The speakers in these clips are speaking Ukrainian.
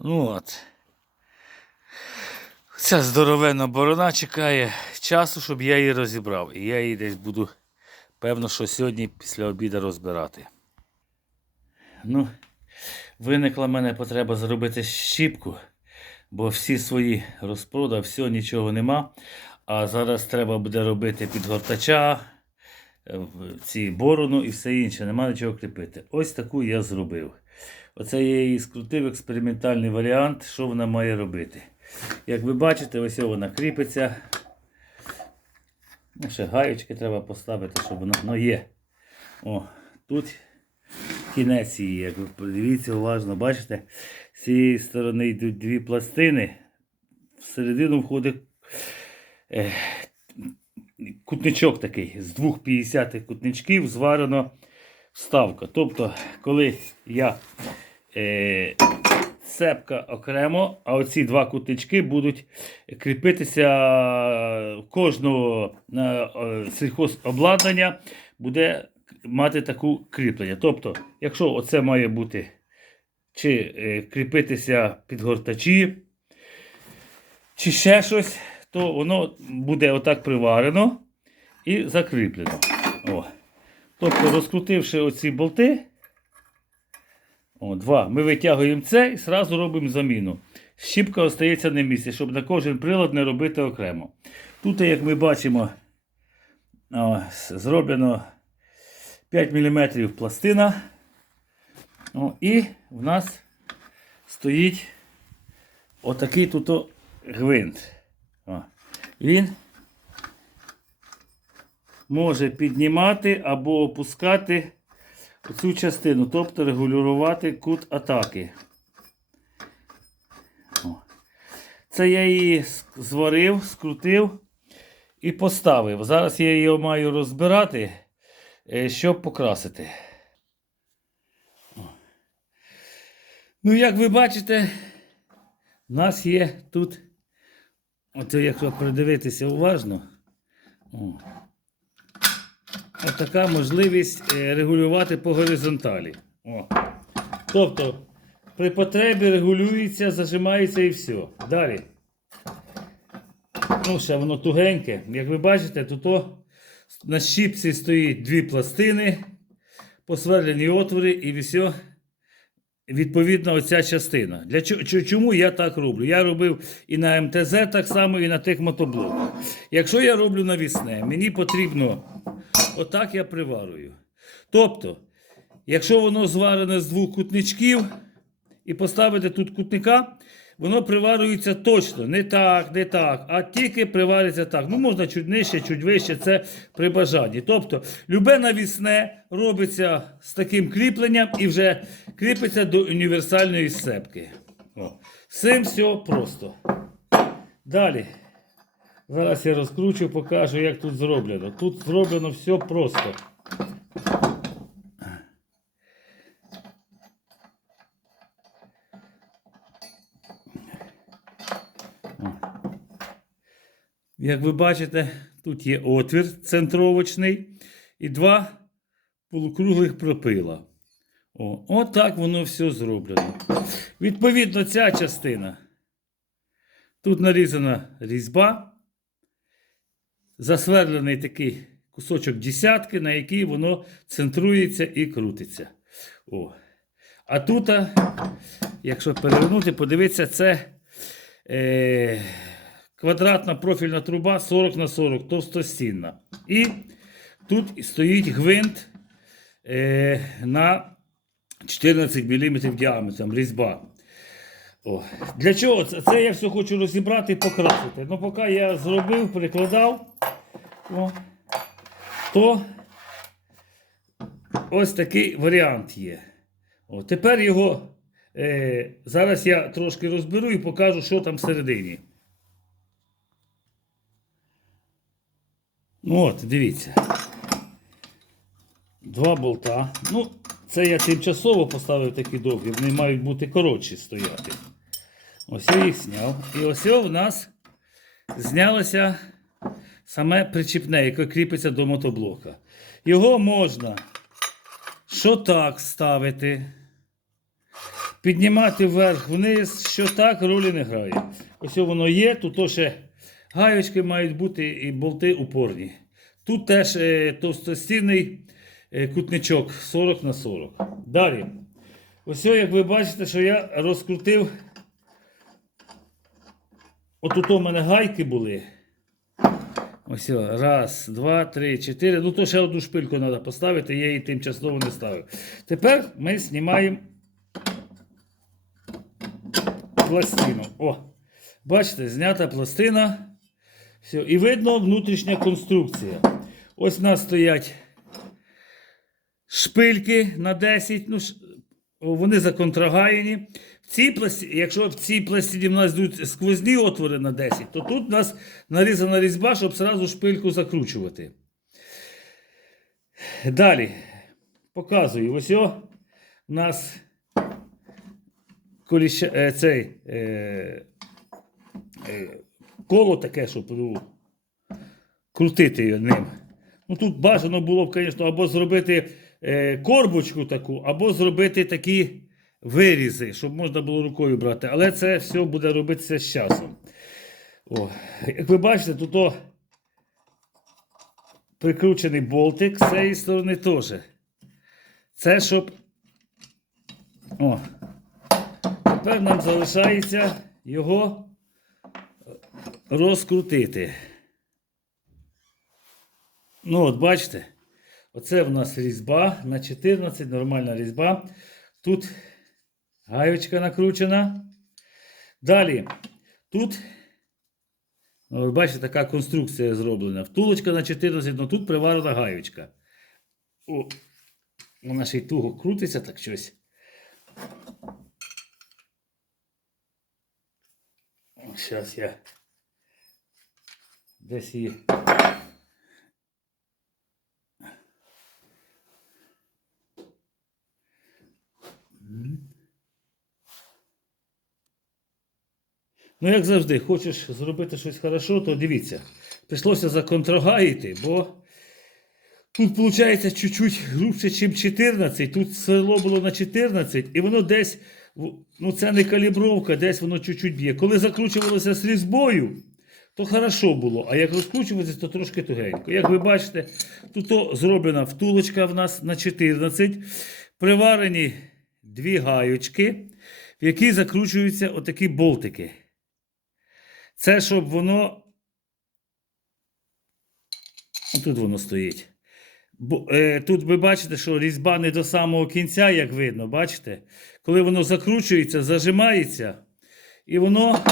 Ну от. Ця здоровенна борона чекає часу, щоб я її розібрав. І я її десь буду, певно, що сьогодні після обіду розбирати. Ну, виникла в мене потреба зробити щіпку, бо всі свої розпродав, все, нічого нема. А зараз треба буде робити підгортача, в- ці борону і все інше. Нема нічого кріпити. Ось таку я зробив. Оце я її скрутив експериментальний варіант, що вона має робити. Як ви бачите, ось вона кріпиться. Ну, ще гаючки треба поставити, щоб воно ну, є. О, тут кінець її, як ви подивіться уважно, бачите, з цієї сторони йдуть дві пластини, всередину входить е, кутничок такий, з двох 50 кутничків зварено вставка. Тобто, коли я е, цепка окремо, а оці два кутнички будуть кріпитися кожного е, е, сільхозобладнання буде мати таку кріплення. Тобто, якщо оце має бути чи е, кріпитися підгортачі, чи ще щось, то воно буде отак приварено і закріплено. О. Тобто, розкрутивши оці болти, о, два, ми витягуємо це і одразу робимо заміну. Щіпка остається на місці, щоб на кожен прилад не робити окремо. Тут, як ми бачимо, о, зроблено 5 мм пластина. О, і в нас стоїть отакий тут гвинт. О. Він може піднімати або опускати цю частину, тобто регулювати кут атаки. О. Це я її зварив, скрутив і поставив. Зараз я її маю розбирати, е, щоб покрасити. Ну, як ви бачите, у нас є тут, оце якщо придивитися уважно, о, така можливість е, регулювати по горизонталі. О. Тобто, при потребі регулюється, зажимається і все. Далі. Ну, ще воно тугеньке. Як ви бачите, тут о, на щіпці стоїть дві пластини, посверлені отвори і все. Відповідно, оця частина. Для чо- чо- чому я так роблю? Я робив і на МТЗ так само, і на тих мотоблоках. Якщо я роблю навісне, мені потрібно отак я приварую. Тобто, якщо воно зварене з двох кутничків і поставити тут кутника, воно приварюється точно, не так, не так, а тільки привариться так. Ну, можна чуть нижче, чуть вище, це при бажанні. Тобто, любе навісне робиться з таким кріпленням і вже кріпиться до універсальної сцепки. О. З цим все просто. Далі. Зараз я розкручу, покажу, як тут зроблено. Тут зроблено все просто. Як ви бачите, тут є отвір центровочний і два полукруглих пропила. О, отак воно все зроблено. Відповідно, ця частина. Тут нарізана різьба, засверлений такий кусочок десятки, на який воно центрується і крутиться. О. А тут, якщо перевернути, подивитися, це е, квадратна профільна труба 40 на 40 товстостінна. І тут стоїть гвинт е, на 14 мм діаметром різьба. О. Для чого? Це, це я все хочу розібрати і покрасити. Ну, поки я зробив, прикладав, о, то ось такий варіант є. О, тепер його е, зараз я трошки розберу і покажу, що там всередині. Ну от, дивіться. Два болта. Ну, це я тимчасово поставив такі довгі, вони мають бути коротші стояти. Ось я їх зняв. І ось у нас знялося саме причіпне, яке кріпиться до мотоблока. Його можна що так ставити, піднімати вверх-вниз, що так, ролі не грає. Ось воно є, тут то ще гаєчки мають бути і болти упорні. Тут теж е, товстостінний е, кутничок 40 на 40. Далі. Ось, як ви бачите, що я розкрутив. Отут у мене гайки були. Ось, раз, два, три, чотири. Ну, то ще одну шпильку треба поставити, я її тимчасово не ставив. Тепер ми знімаємо пластину. О, бачите, знята пластина. Все, і видно внутрішня конструкція. Ось у нас стоять шпильки на 10. Ну, вони законтрагаєні. В цій пласті, якщо в цій пластині в нас йдуть сквозні отвори на 10, то тут у нас нарізана різьба, щоб зразу шпильку закручувати. Далі показую. Ось о, у нас коліща, е, цей, е, е, коло таке, щоб ну, крутити ним. Ну тут бажано було б, звісно, або зробити е, корбочку таку, або зробити такі вирізи, щоб можна було рукою брати. Але це все буде робитися з часом. О, як ви бачите, тут о, прикручений болтик з цієї сторони теж. Це щоб. О. Тепер нам залишається його розкрутити. Ну, от бачите, оце в нас різьба на 14, нормальна різьба. Тут гаючка накручена. Далі, тут, ну, от бачите, така конструкція зроблена. Втулочка на 14, але тут приварена гаючка. О, вона ще й туго крутиться так щось. Зараз я десь її. Ну, як завжди, хочеш зробити щось хорошо, то дивіться. Прийшлося законтрагаїти, бо тут, виходить, чуть-чуть грубше, ніж 14. Тут село було на 14, і воно десь, ну це не калібровка, десь воно чуть-чуть б'є. Коли закручувалося з різьбою, то хорошо було, а як розкручуватися, то трошки тугенько. Як ви бачите, тут зроблена втулочка в нас на 14, приварені дві гаючки, в які закручуються отакі болтики. Це щоб воно. Тут воно стоїть. Бо, е, тут ви бачите, що різьба не до самого кінця, як видно, бачите? Коли воно закручується, зажимається, і воно.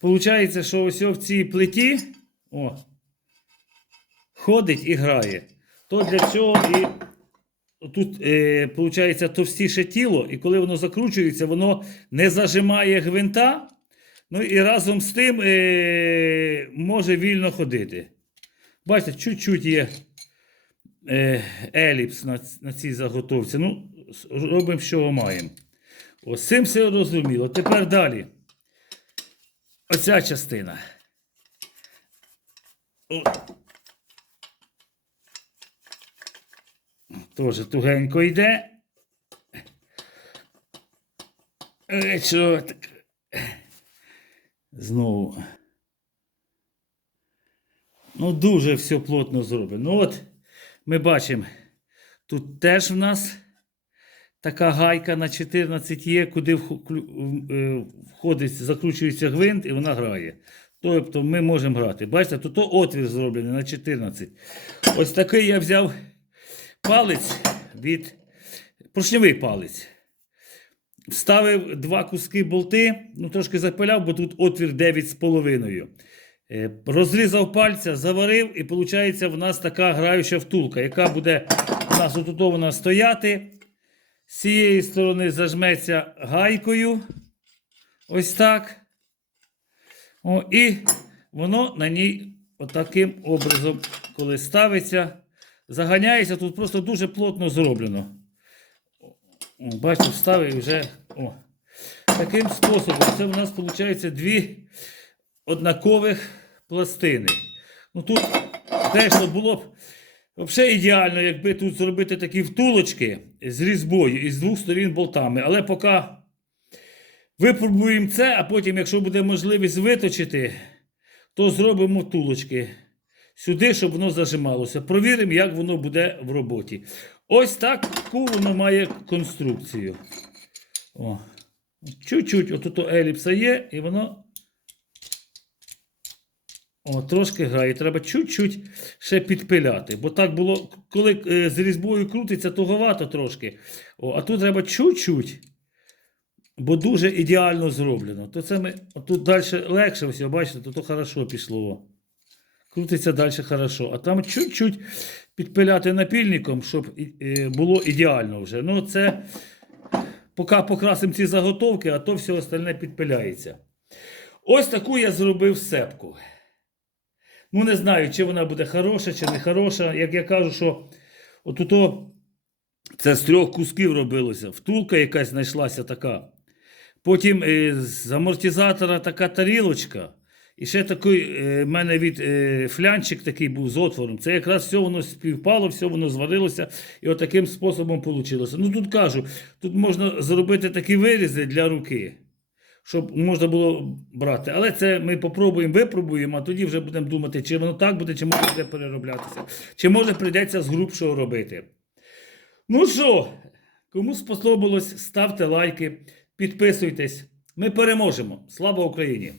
Получається, що ось в цій плиті о, ходить і грає. То для цього і тут е, виходить товстіше тіло, і коли воно закручується, воно не зажимає гвинта. Ну і разом з тим е, може вільно ходити. Бачите, чуть-чуть є е, еліпс на, на цій заготовці. Ну, робимо, що маємо. Ось цим все розуміло. Тепер далі. Оця частина. Тоже тугенько йде. Е, Що так? Знову. Ну, дуже все плотно зроблено. Ну, от ми бачимо, тут теж в нас така гайка на 14 є, куди е, входить, закручується гвинт і вона грає. Тобто ми можемо грати. Бачите, тут то отвір зроблений на 14. Ось такий я взяв палець від поршневий палець. Вставив два куски болти, ну трошки запиляв, бо тут отвір 9,5. Е, Розрізав пальця, заварив, і виходить, в нас така граюча втулка, яка буде у нас отут стояти. З цієї сторони зажметься гайкою. Ось так. О, і воно на ній отаким образом, коли ставиться, заганяється, тут просто дуже плотно зроблено. О, бачите, вставив вже. О. Таким способом це у нас виходить дві однакових пластини. Ну тут, звісно, було б Взагалі ідеально, якби тут зробити такі втулочки з різьбою і з двох сторін болтами. Але поки випробуємо це, а потім, якщо буде можливість виточити, то зробимо втулочки сюди, щоб воно зажималося. Провіримо, як воно буде в роботі. Ось таку воно має конструкцію. Чуть-чуть, отут еліпса є, і воно. О, трошки грає. Треба чуть-чуть ще підпиляти. Бо так було, коли е, з різьбою крутиться, туговато трошки. О, а тут треба чуть-чуть. Бо дуже ідеально зроблено. То це ми тут далі легше, ось, бачите, то, то хорошо пішло. Крутиться далі хорошо. А там чуть-чуть підпиляти напільником, щоб е, було ідеально вже. Ну, це поки покрасимо ці заготовки, а то все остальне підпиляється. Ось таку я зробив сепку. Ну, не знаю, чи вона буде хороша, чи не хороша. Як я кажу, що отуто це з трьох кусків робилося. Втулка якась знайшлася така. Потім е, з амортизатора така тарілочка. І ще такий е, в мене від е, флянчик такий був з отвором. Це якраз все воно співпало, все воно зварилося, і отаким способом вийшло. Ну тут кажу, тут можна зробити такі вирізи для руки, щоб можна було брати. Але це ми попробуємо, випробуємо, а тоді вже будемо думати, чи воно так буде, чи може буде перероблятися, чи може прийдеться з грубшого робити. Ну що, кому сподобалось, ставте лайки, підписуйтесь. Ми переможемо. Слава Україні!